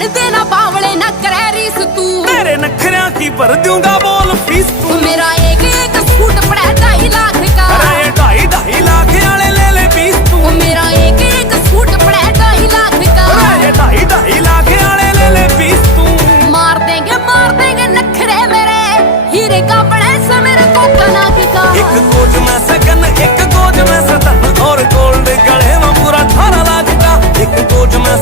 रहन देना बावले ना करे रीस तू। तेरे नखरिया की भर दूंगा बोल फीस तू। मेरा एक एक सूट पड़ा 2.5 लाख का। अरे 2.5 लाख वाले ले ले पीस तू। मेरा एक एक सूट पड़ा 2.5 लाख का। अरे 2.5 लाख वाले ले ले पीस तू। मार देंगे नखरे मेरे, हीरे का बड़ा सा मेरे को कनक का। एक गोज में सगन एक गोज में सतन और गोल्ड गले में पूरा 18 लाख का। एक गोज में